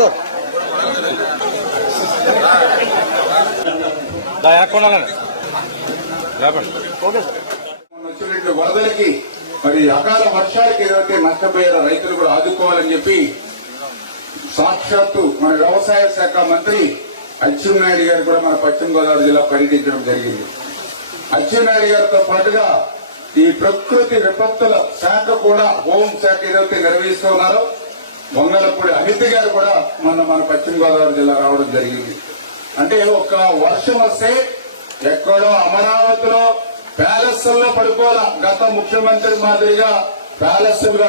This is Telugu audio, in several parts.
సార్ సార్ వరదలకి మరి అకాల వర్షాలకి ఏదైతే నష్టపోయారో రైతులు కూడా ఆదుకోవాలని చెప్పి సాక్షాత్తు మన వ్యవసాయ శాఖ మంత్రి అచ్చెన్నాయుడు గారు కూడా మన పశ్చిమ గోదావరి జిల్లా పర్యటించడం జరిగింది అచ్చెన్నాయుడు గారితో పాటుగా ఈ ప్రకృతి విపత్తుల శాఖ కూడా హోం శాఖ ఏదైతే నిర్వహిస్తున్నారో వంగలపూడి అమిత్ గారు కూడా మన మన పశ్చిమ గోదావరి జిల్లా రావడం జరిగింది అంటే ఒక్క వర్షం వస్తే ఎక్కడో అమరావతిలో లో పడుకోవాలా గత ముఖ్యమంత్రి మాదిరిగా ప్యాలెస్లో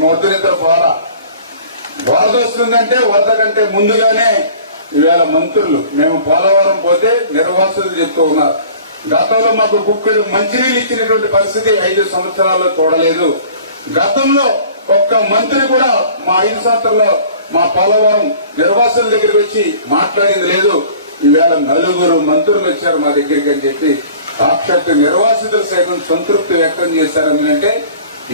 నోటి నిద్ర పోరా వరద వస్తుందంటే వరద కంటే ముందుగానే ఈవేళ మంత్రులు మేము పోలవరం పోతే నిర్వాసితులు చెప్తూ ఉన్నారు గతంలో మాకు కుక్కడు మంచినీళ్ళు ఇచ్చినటువంటి పరిస్థితి ఐదు సంవత్సరాల్లో చూడలేదు గతంలో ఒక్క మంత్రి కూడా మా ఐదు సంవత్సరంలో మా పోలవరం నిర్వాసం దగ్గర వచ్చి మాట్లాడింది లేదు ఈవేళ నలుగురు మంత్రులు వచ్చారు మా దగ్గరికి అని చెప్పి సాక్షాత్ నిర్వాసితులు సైతం సంతృప్తి వ్యక్తం చేశారని అంటే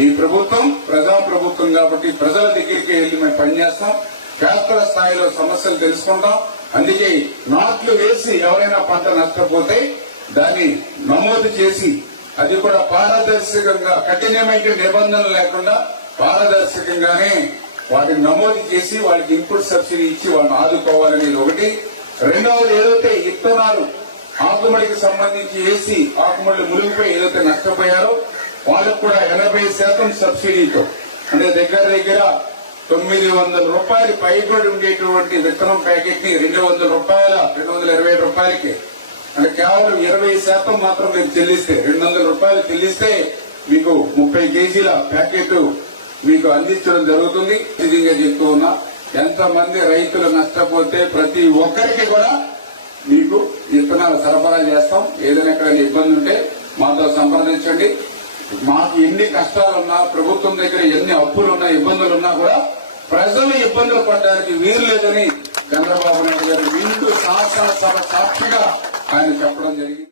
ఈ ప్రభుత్వం ప్రజా ప్రభుత్వం కాబట్టి ప్రజల దగ్గరికి వెళ్ళి మేము పనిచేస్తాం క్షేత్ర స్థాయిలో సమస్యలు తెలుసుకుంటాం అందుకే నాట్లు వేసి ఎవరైనా పంట నష్టపోతే దాన్ని నమోదు చేసి అది కూడా పారదర్శకంగా కఠినమైన నిబంధనలు లేకుండా పారదర్శకంగానే వాటిని నమోదు చేసి వాటికి ఇన్పుట్ సబ్సిడీ ఇచ్చి వాళ్ళని ఆదుకోవాలనేది ఒకటి రెండవది ఏదైతే ఇత్తనాలు ఆకుమడికి సంబంధించి వేసి ఆకుమడులు మునిగిపోయి ఏదైతే నష్టపోయారో వాళ్ళకు కూడా ఎనభై శాతం సబ్సిడీతో అంటే దగ్గర దగ్గర తొమ్మిది వందల రూపాయలు పైబడి ఉండేటువంటి విత్తనం ప్యాకెట్ ని రెండు వందల రూపాయల రెండు వందల ఇరవై రూపాయలకి అంటే కేవలం ఇరవై శాతం మాత్రం మీరు చెల్లిస్తే రెండు వందల రూపాయలు చెల్లిస్తే మీకు ముప్పై కేజీల ప్యాకెట్ మీకు అందించడం జరుగుతుంది నిజంగా చెప్తూ ఉన్నా ఎంతమంది రైతులు నష్టపోతే ప్రతి ఒక్కరికి కూడా మీకు విత్తనాలు సరఫరా చేస్తాం ఏదైనా ఎక్కడైనా ఇబ్బంది ఉంటే మాతో సంప్రదించండి మాకు ఎన్ని కష్టాలున్నా ప్రభుత్వం దగ్గర ఎన్ని అప్పులున్నా ఇబ్బందులున్నా కూడా ప్రజలు ఇబ్బందులు పడ్డానికి వీలు లేదని చంద్రబాబు నాయుడు గారు నిండు శాసనసభ సాక్షిగా ఆయన చెప్పడం జరిగింది